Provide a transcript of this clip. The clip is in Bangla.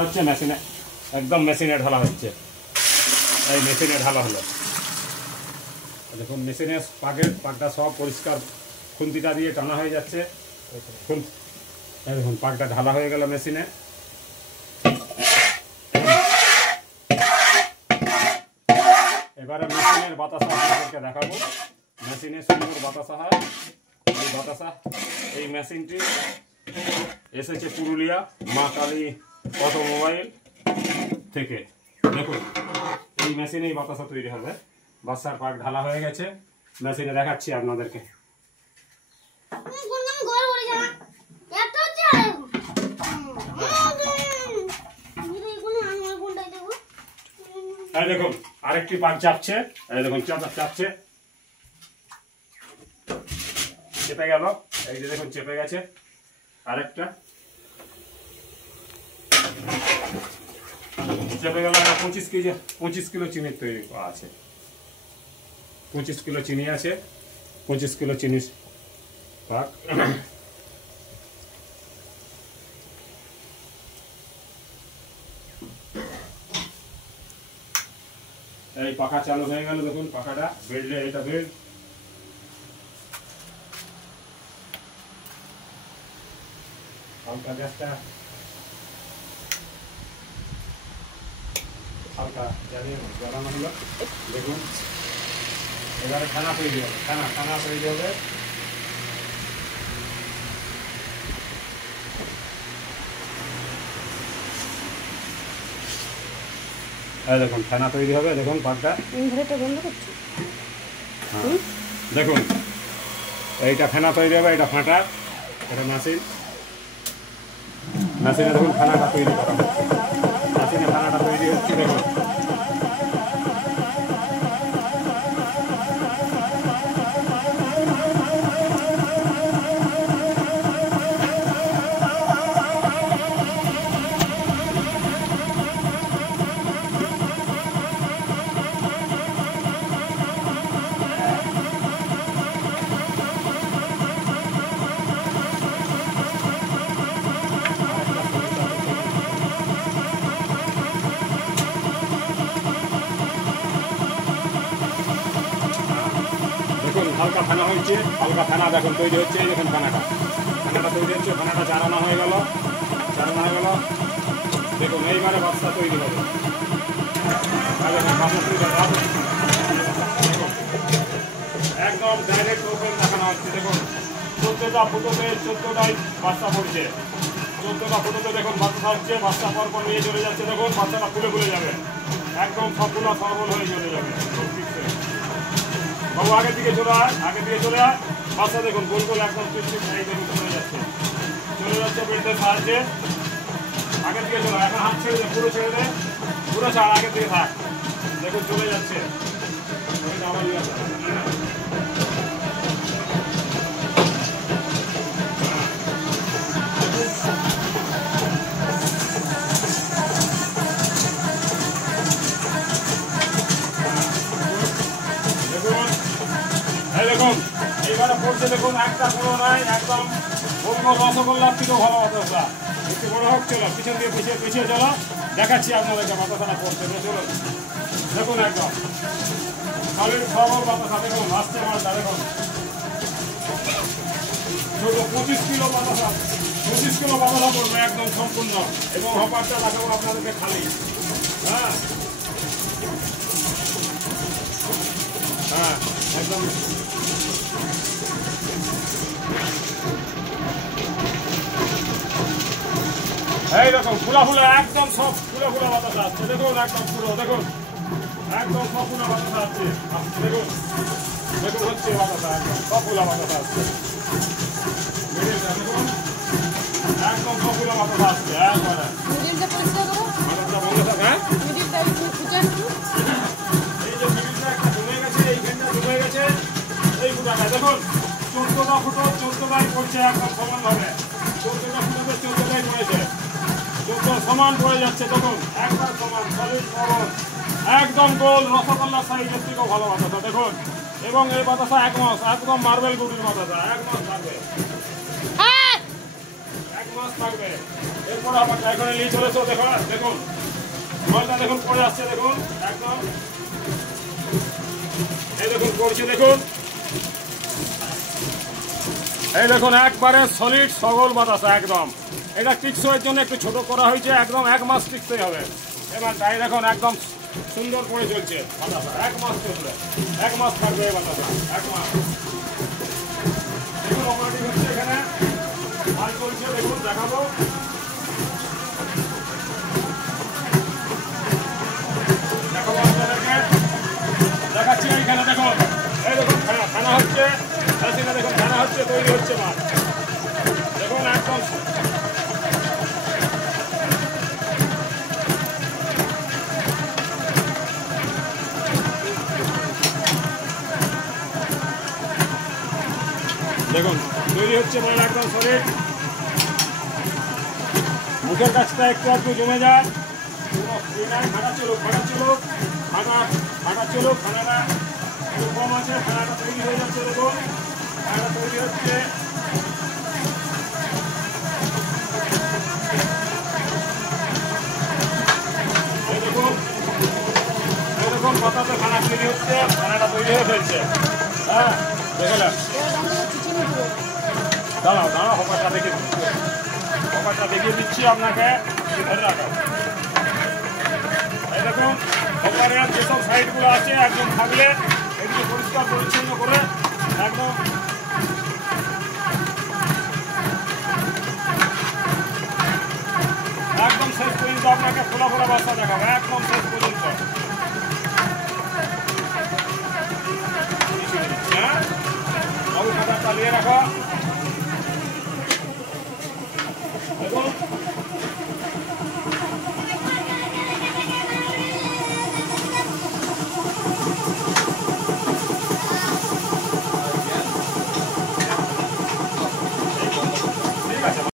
হচ্ছে মেশিনে একদম মেশিনে ঢালা হচ্ছে। এই মেশিনে ঢালা হলো, দেখুন মেশিনের পাকটা সব পরিষ্কার খুন্তিটা দিয়ে টানা হয়ে যাচ্ছে। দেখুন পাকটা ঢালা হয়ে গেল মেশিনে। এবারে মেশিনের বাতাসা আপনাদেরকে দেখাবো। মেশিনে সুন্দর বাতাসা হয়। এই বাতাসা এই মেশিনটি এসেছে পুরুলিয়া মা কালী অটোমোবাইল থেকে। দেখুন এই মেশিনেই বাতাসা তৈরি হবে। বাসার পাক ঢালা হয়ে গেছে, মেশিনে দেখাচ্ছি আপনাদেরকে। এই দেখুন আরেকটি পাক চাপছে, এই দেখুন চাপছে, চেপে গেল। এই যে দেখুন চেপে গেছে আরেকটা, চেপে গেল। 25 কিলো চিনি তৈরি আছে, 25 কিলো চিনি আছে, 25 কিলো চিনি পাক। এই পাখা চালু হয়ে গেল, দেখুন পাখাটা বেল্টে, এটা বেল্ট। হালকা গ্যাসটা হালকা জ্বালানো হলো। দেখুন এবারে খানা তৈরি হবে, খানা তৈরি হবে। এই দেখুন খানা তৈরি হবে, দেখুন পাকটা বন্ধ করছি। হ্যাঁ দেখুন এইটা ফেনা তৈরি হবে, এটা ফাটা, এটা মেশিনে দেখুন খানাটা তৈরি করা হচ্ছে। মেশিনে খানাটা তৈরি হচ্ছে, দেখুন হালকা ফেনা হয়েছে, হালকা ফেনা দেখুন তৈরি হচ্ছে। এই দেখুন খানাটা তৈরি হচ্ছে, খানাটা চালানো হয়ে গেল। দেখুন এইবারে বাচ্চা তৈরি হবে। একদম ডাইরেক্ট ওপেন দেখানো হচ্ছে। দেখুন 14টা ফুটোতে 14টাই বাচ্চা পড়ছে। 14টা ফুটোতে দেখুন বাচ্চা হচ্ছে, বাচ্চা পর নিয়ে চলে যাচ্ছে। দেখুন বাচ্চাটা ফুলে যাবে, একদম সবগুলো সরবল হয়ে চলে যাবে। বাবু আগের দিকে চলে আয়, বাচ্চা দেখুন গোল গোল একদম এই দেখুন চলে যাচ্ছে বেল্টের সাহায্যে। আগের দিকে চলে, এখন হাত ছেড়ে দে, পুরো ছেড়ে দে, পুরো ছাড়, আগের দিকে থাক। দেখুন চলে যাচ্ছে। দেখুন এইবারে পড়ছে, দেখুন একটা পুরো নাই, একদম বলবো রসগোল্লার থেকেও ভালো বাতাসা। একটু বড় হোক, চলো পিছন দিয়ে পিছিয়ে চলো, দেখাচ্ছি আপনাদেরকে বাতাসাটা পড়ছে। চলো দেখুন একদম খালির সবল বাতাসা। দেখুন আসছে মালটা, দেখুন ছোটো 25 কিলো বাতাসা পড়বে একদম সম্পূর্ণ। এবং হপারটা দেখাবো আপনাদেরকে খালি। হ্যাঁ একদম এইরকম ফুলা একদম সব ফুলা বাতাসা আসছে। দেখুন একদম পুরো, দেখুন একদম সব ফুলা বাতাসা আসছে। দেখুন হচ্ছে বাতাসা, একদম সব ফুলা বাতাসা আসছে। দেখুন একদম সব ফুলা বাতাসা আসছে। একবারে বাতাসা বন্ধ থাক। হ্যাঁ এই যে মিডিলটা একটা জমে গেছে, এইখানটা জমে গেছে, এই ফুটাটা দেখুন 14টা ফুটো 14টাই পড়ছে একদম সমানভাবে। 14টা ফুটোতে 14টাই পড়েছে, 14 সমান পড়ে যাচ্ছে। দেখুন একবার সমান, একদম গোল রসগোল্লার সাইজের থেকেও ভালো বাতাসা। দেখুন এবং এই বাতাসা 1 মাস, একদম মার্বেল গুটির বাতাসা, 1 মাস থাকবে। মাস থাকবে। এরপর আবার এখন নিয়ে চলেছো, দেখো দেখুন মালটা দেখুন পড়ে আসছে, দেখুন একদম এই দেখুন পড়ছে, দেখুন এই দেখুন একবারে সলিড সগল বাতাসা একদম। এটা টিকসইয়ের জন্য একটু ছোট করা হয়েছে, একদম 1 মাস টিকসই হবে। এবার তাই দেখুন একদম সুন্দর করে চলছে বাতাসা, 1 মাস চলবে, 1 মাস থাকবে এই বাতাসা, 1 মাস। দেখুন অপারেটিং হচ্ছে এখানে, মাল চলছে, দেখুন দেখাবো। দেখাবো আপনাদেরকে, দেখাচ্ছি এইখানে দেখুন, এই দেখুন ফেনা হচ্ছে, মেশিনে দেখুন ফেনা হচ্ছে, তৈরি হচ্ছে মাল, দেখুন একদম দেখুন তৈরি হচ্ছে মাল একদম সলিড। মুখের কাছটা একটু একটু জমে যায়, ফাটা চলুক ফাটা চলুক, ফাটা চলুক, ফাটাটা একটু কম আছে, ফাটাটা তৈরি হয়ে যাচ্ছে, দেখুন ফাটাটা তৈরি হচ্ছে। দেখুন পাতাতে খানা তৈরি হচ্ছে, খানাটা তৈরি হয়ে ফেলছে। হ্যাঁ দেখলাম, দাঁড়াও দাঁড়াও, হপারটা দেখিয়ে দিচ্ছি আপনাকে, ধরে রাখো। এই দেখুন হপারের যেসব সাইডগুলো আছে একদম থাকলে এগুলো পরিষ্কার পরিচ্ছন্ন করে একদম একদম শেষ পর্যন্ত আপনাকে খোলা খোলা বাস্তা দেখাবো, একদম শেষ পর্যন্ত। হ্যাঁ বাবু খাতা চালিয়ে রাখো, দেখুন